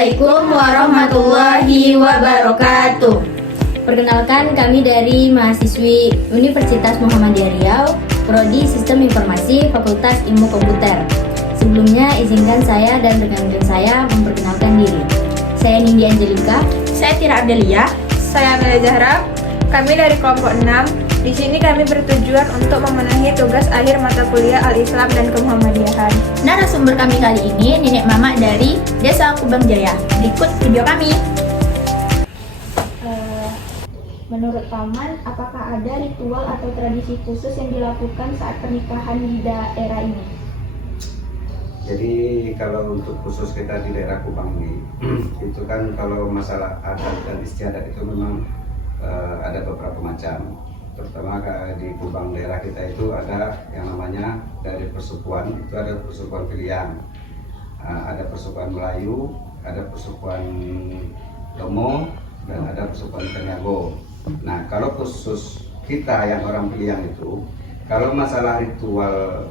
Assalamualaikum warahmatullahi wabarakatuh. Perkenalkan, kami dari mahasiswi Universitas Muhammadiyah Riau, Prodi Sistem Informasi, Fakultas Ilmu Komputer. Sebelumnya, izinkan saya dan rekan-rekan saya memperkenalkan diri. Saya Nindi Angelika. Saya Tira Abdelia. Saya Amelia Zahra. Kami dari kelompok 6. Di sini kami bertujuan untuk memenuhi tugas akhir mata kuliah Al-Islam dan Kemuhammadiyahan. Narasumber kami kali ini Nenek Mama dari Desa Kubang Jaya. Berikut video kami. Menurut Paman, apakah ada ritual atau tradisi khusus yang dilakukan saat pernikahan di daerah ini? Jadi kalau untuk khusus kita di daerah Kubang ini, itu kan kalau masalah adat dan istiadat itu memang ada beberapa macam. Terutama di Kubang daerah kita itu ada yang namanya dari persukuan, itu ada persukuan pilihan, ada persukuan Melayu, ada persukuan Tomo, dan ada persukuan Tenyago. Nah, kalau khusus kita yang orang pilihan itu, kalau masalah ritual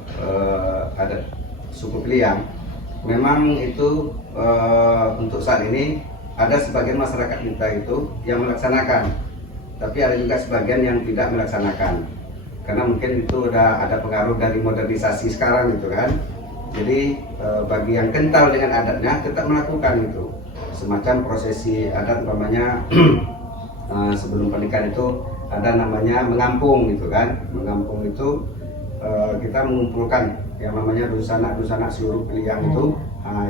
adat suku pilihan, memang itu untuk saat ini ada sebagian masyarakat kita itu yang melaksanakan, tapi ada juga sebagian yang tidak melaksanakan, karena mungkin itu udah ada pengaruh dari modernisasi sekarang gitu kan. Jadi bagi yang kental dengan adatnya tetap melakukan itu, semacam prosesi adat umpamanya. Sebelum pernikahan itu ada namanya mengampung gitu kan. Mengampung itu kita mengumpulkan yang namanya dusanak seluruh pilihan itu.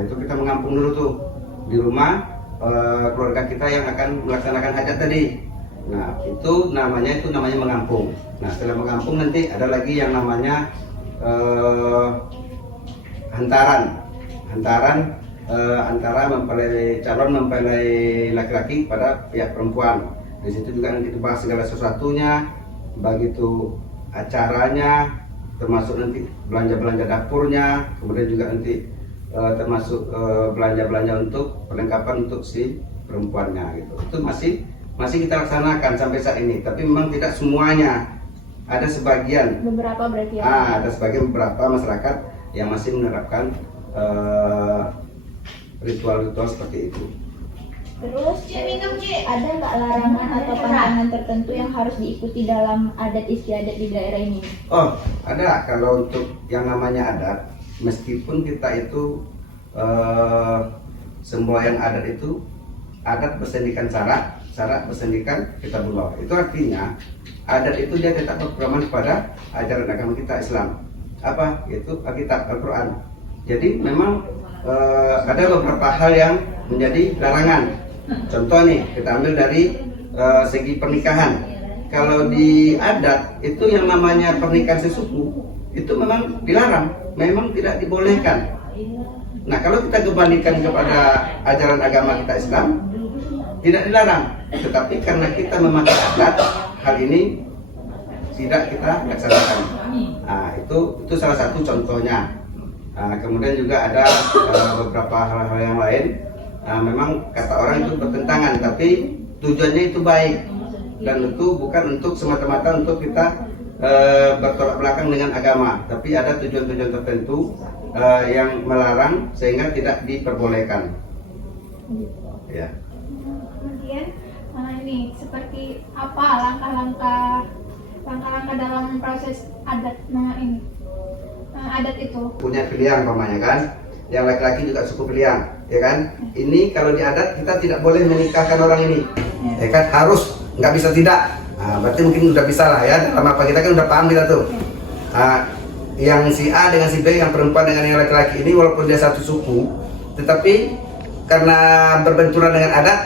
Itu kita mengampung dulu tuh di rumah keluarga kita yang akan melaksanakan hajat tadi. Nah, itu namanya mengampung. Nah, setelah mengampung nanti ada lagi yang namanya hantaran antara calon mempelai laki-laki pada pihak perempuan. Di situ juga nanti dibahas segala sesuatunya, begitu acaranya, termasuk nanti belanja dapurnya, kemudian juga nanti termasuk belanja untuk perlengkapan untuk si perempuannya gitu. Itu masih kita laksanakan sampai saat ini, tapi memang tidak semuanya. Ada sebagian, Beberapa berarti ya? ada sebagian beberapa masyarakat yang masih menerapkan ritual-ritual seperti itu. Terus, ada nggak larangan atau pantangan tertentu yang harus diikuti dalam adat istiadat di daerah ini? Oh, ada. Kalau untuk yang namanya adat, meskipun kita itu semboyan adat itu, adat bersendikan syarat bersendikan kitabullah. Itu artinya adat itu dia tetap berpedoman pada ajaran agama kita Islam. Apa? Yaitu Alkitab, Al-Quran. Jadi memang ada beberapa hal yang menjadi larangan. Contoh nih, kita ambil dari segi pernikahan. Kalau di adat itu yang namanya pernikahan sesuku itu memang dilarang, memang tidak dibolehkan. Nah, kalau kita kembalikan kepada ajaran agama kita Islam, tidak dilarang, tetapi karena kita memakai adat, hal ini tidak kita laksanakan. Nah, itu salah satu contohnya. Kemudian juga ada beberapa hal-hal yang lain. Memang kata orang itu bertentangan, tapi tujuannya itu baik, dan itu bukan untuk semata-mata untuk kita bertolak belakang dengan agama, tapi ada tujuan-tujuan tertentu yang melarang sehingga tidak diperbolehkan. Ya. Kemudian ini seperti apa langkah-langkah dalam proses adat adat itu? Punya pilihan umpamanya kan, yang laki-laki juga suku pilihan, ya kan? Ini kalau di adat kita tidak boleh menikahkan orang ini, ya kan? Harus, nggak bisa tidak. Berarti mungkin udah bisa lah ya, dalam apa kita kan udah paham kita tuh. Yang si A dengan si B, yang perempuan dengan yang laki-laki ini walaupun dia satu suku, tetapi karena berbenturan dengan adat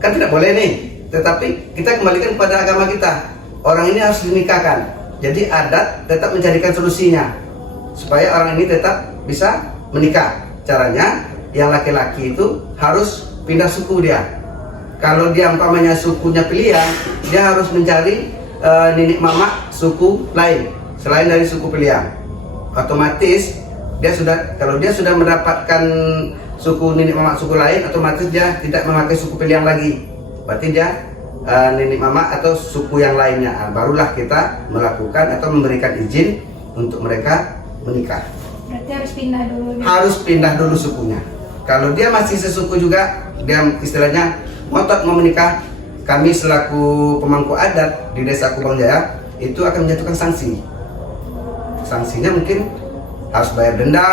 kan tidak boleh nih. Tetapi kita kembalikan kepada agama kita, orang ini harus dinikahkan. Jadi adat tetap mencarikan solusinya supaya orang ini tetap bisa menikah. Caranya yang laki-laki itu harus pindah suku dia. Kalau dia umpamanya sukunya pilihan, dia harus mencari nenek mama suku lain selain dari suku pilihan. Otomatis kalau dia sudah mendapatkan suku nenek mama suku lain, otomatis dia tidak memakai suku pilihan lagi. Berarti dia nenek mama atau suku yang lainnya. Barulah kita melakukan atau memberikan izin untuk mereka menikah. Berarti harus pindah dulu. Harus pindah dulu sukunya. Kalau dia masih sesuku juga, dia istilahnya ngotot mau menikah, kami selaku pemangku adat di Desa Kubang Jaya itu akan menjatuhkan sanksi. Sanksinya mungkin harus bayar denda,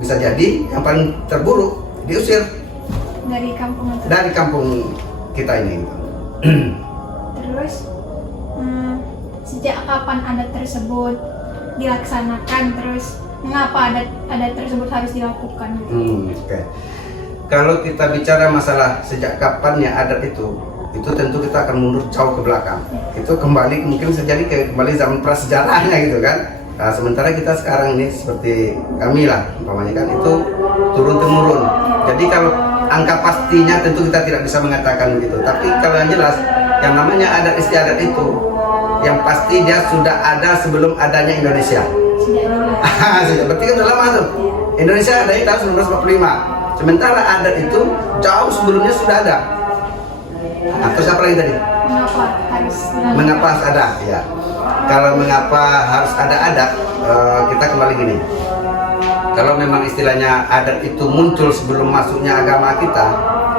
bisa jadi yang paling terburuk diusir Dari kampung itu. dari kampung kita ini. Terus sejak kapan adat tersebut dilaksanakan? Terus mengapa adat tersebut harus dilakukan? Oke. Kalau kita bicara masalah sejak kapannya adat itu tentu kita akan mundur jauh ke belakang. Itu kembali mungkin sejadi kembali zaman prasejarahnya gitu kan. Nah, sementara kita sekarang ini seperti kami lah, umpamanya kan itu turun temurun. Jadi kalau angka pastinya tentu kita tidak bisa mengatakan begitu. Tapi kalau yang jelas, yang namanya adat istiadat itu, yang pasti dia sudah ada sebelum adanya Indonesia. Berarti kan udah lama tuh. Indonesia ada di tahun 1945. Sementara adat itu jauh sebelumnya sudah ada. Nah, terus apa lagi tadi? Mengapa harus ada? Ya. Kalau mengapa harus ada adat, kita kembali gini. Kalau memang istilahnya adat itu muncul sebelum masuknya agama kita,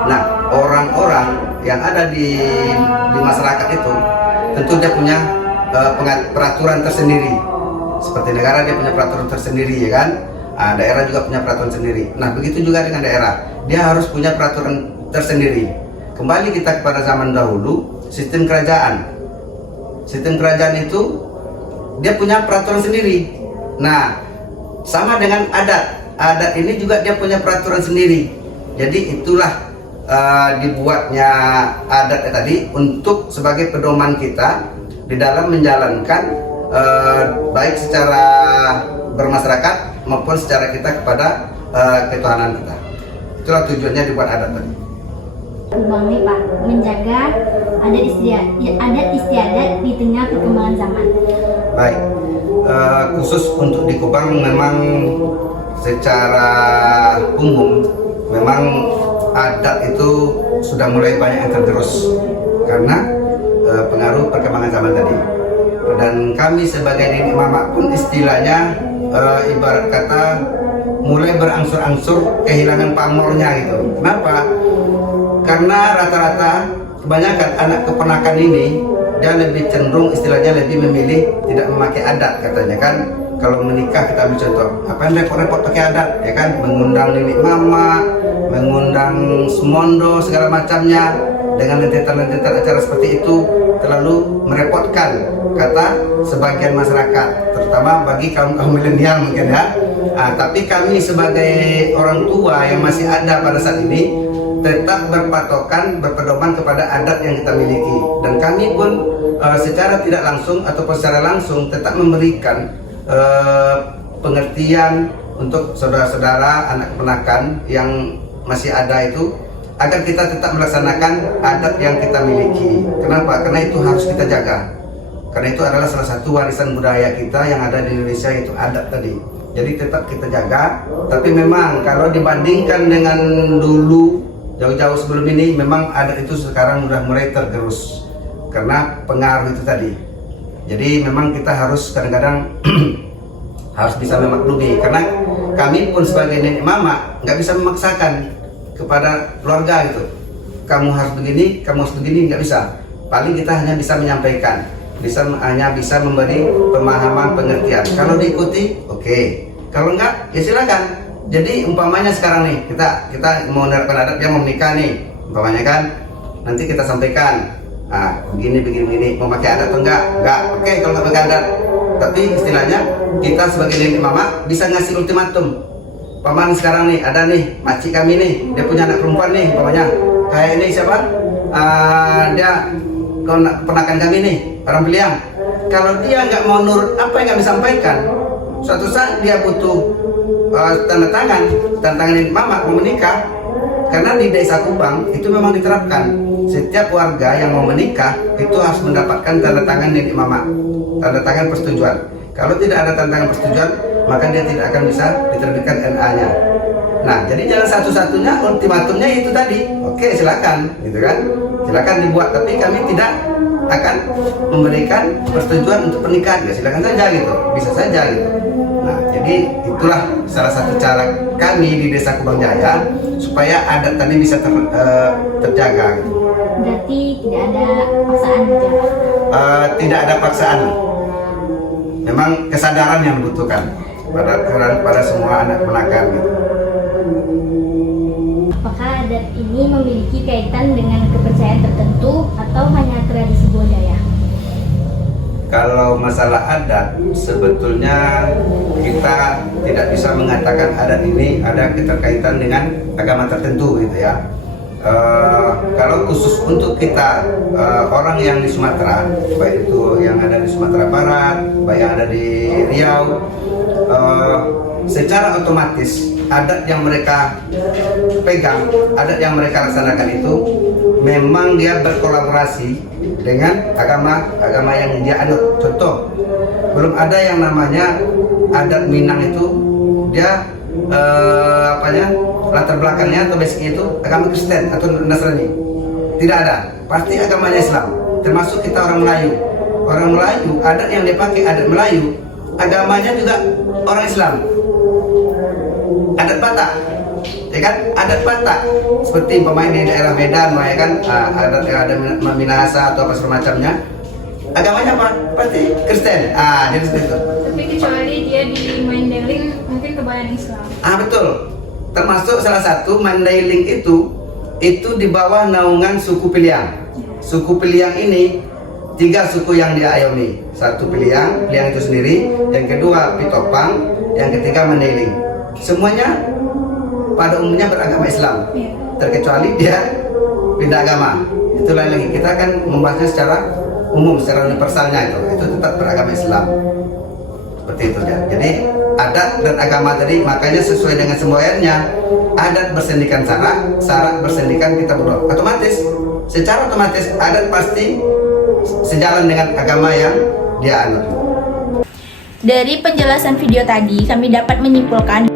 nah orang-orang yang ada di masyarakat itu tentu dia punya peraturan tersendiri. Seperti negara dia punya peraturan tersendiri, ya kan? Nah, daerah juga punya peraturan sendiri. Nah, begitu juga dengan daerah, dia harus punya peraturan tersendiri. Kembali kita kepada zaman dahulu, sistem kerajaan. Sistem kerajaan itu dia punya peraturan sendiri. Nah, sama dengan adat. Adat ini juga dia punya peraturan sendiri. Jadi itulah dibuatnya adat tadi untuk sebagai pedoman kita di dalam menjalankan baik secara bermasyarakat maupun secara kita kepada ketuhanan kita. Itulah tujuannya dibuat adat tadi. Kubang nih Pak, menjaga adat istiadat di tengah perkembangan zaman. Baik, khusus untuk di Kubang memang secara umum memang adat itu sudah mulai banyak yang tergerus karena pengaruh perkembangan zaman tadi. Dan kami sebagai nenek mama pun istilahnya ibarat kata mulai berangsur-angsur kehilangan pamornya gitu. Kenapa? Karena rata-rata kebanyakan anak keponakan ini dia lebih cenderung istilahnya lebih memilih tidak memakai adat katanya kan. Kalau menikah kita ambil contoh, apa yang repot-repot pakai adat ya kan, mengundang nenek mama, mengundang semondo segala macamnya dengan rentetan-rentetan acara seperti itu terlalu merepotkan kata sebagian masyarakat, terutama bagi kaum milenial mungkin ya. Tapi kami sebagai orang tua yang masih ada pada saat ini tetap berpatokan, berpedoman kepada adat yang kita miliki, dan kami pun secara tidak langsung ataupun secara langsung tetap memberikan pengertian untuk saudara-saudara anak keponakan yang masih ada itu agar kita tetap melaksanakan adat yang kita miliki. Kenapa? Karena itu harus kita jaga. Karena itu adalah salah satu warisan budaya kita yang ada di Indonesia, yaitu adat tadi. Jadi tetap kita jaga. Tapi memang kalau dibandingkan dengan dulu jauh-jauh sebelum ini, memang adat itu sekarang sudah mulai tergerus karena pengaruh itu tadi. Jadi memang kita harus kadang-kadang harus bisa memaklumi, karena kami pun sebagai nenek mama nggak bisa memaksakan kepada keluarga gitu. Kamu harus begini, kamu harus begini, nggak bisa. Paling kita hanya bisa menyampaikan, hanya bisa memberi pemahaman, pengertian. Kalau diikuti, oke. Kalau enggak, ya silakan. Jadi umpamanya sekarang nih kita mau menerapkan adat, dia mau menikah nih, umpamanya kan, nanti kita sampaikan, begini, mau pakai adat atau enggak? Oke, kalau nggak pakai adat. Tapi istilahnya kita sebagai nenek mama bisa ngasih ultimatum. Paman sekarang nih ada nih makcik kami nih, dia punya anak perempuan nih, umpamanya kayak ini siapa? Dia keponakan kami nih, orang Beliang. Kalau dia nggak mau nurut apa yang kami sampaikan, suatu saat dia butuh tanda tangan nenek mama mau menikah. Karena di Desa Kubang itu memang diterapkan, setiap warga yang mau menikah itu harus mendapatkan tanda tangan nenek mama, tanda tangan persetujuan. Kalau tidak ada tanda tangan persetujuan, maka dia tidak akan bisa diterbitkan NA-nya. Nah, jadi jalan satu-satunya ultimatumnya itu tadi. Oke, silakan, gitu kan? Silakan dibuat, tapi kami tidak akan memberikan persetujuan untuk pernikahan. Ya silakan saja gitu, bisa saja gitu. Nah, jadi itulah salah satu cara kami di Desa Kubang Jaya supaya adat tadi bisa terjaga. Gitu. Berarti tidak ada paksaan gitu ya? Tidak ada paksaan. Memang kesadaran yang dibutuhkan pada semua anak menakan. Gitu. Apakah adat ini memiliki kaitan dengan kepercayaan tertentu atau hanya tradisi budaya? Kalau masalah adat, sebetulnya kita tidak bisa mengatakan adat ini ada keterkaitan dengan agama tertentu gitu ya. Kalau khusus untuk kita orang yang di Sumatera, baik itu yang ada di Sumatera Barat, baik yang ada di Riau, secara otomatis adat yang mereka pegang, adat yang mereka laksanakan itu memang dia berkolaborasi dengan agama yang dia anut. Contoh, belum ada yang namanya adat Minang itu dia latar belakangnya atau basicnya itu agama Kristen atau Nasrani. Tidak ada, pasti agamanya Islam. Termasuk kita orang Melayu. Orang Melayu, adat yang dipakai adat Melayu, agamanya juga orang Islam. Adat Batak, ya kan? Adat Batak seperti pemain di daerah Medan, ya kan? Adat yang ada Minahasa atau apa semacamnya. Agamanya apa? Pasti Kristen. Jadi seperti itu. Tapi kecuali dia di Mandailing mungkin kebanyakan Islam. Betul. Termasuk salah satu Mandailing itu di bawah naungan suku Piliang. Suku Piliang ini 3 suku yang diayomi. Satu Piliang itu sendiri, yang kedua Pitopang, yang ketiga Mandailing. Semuanya pada umumnya beragama Islam, terkecuali dia pindah agama. Itulah lagi kita akan membahasnya secara umum, secara universalnya itu tetap beragama Islam. Seperti itu ya. Jadi adat dan agama tadi makanya sesuai dengan semboyannya. Adat bersendikan syarat bersendikan kita berdoa. Secara otomatis adat pasti sejalan dengan agama yang dia anut. Dari penjelasan video tadi, kami dapat menyimpulkan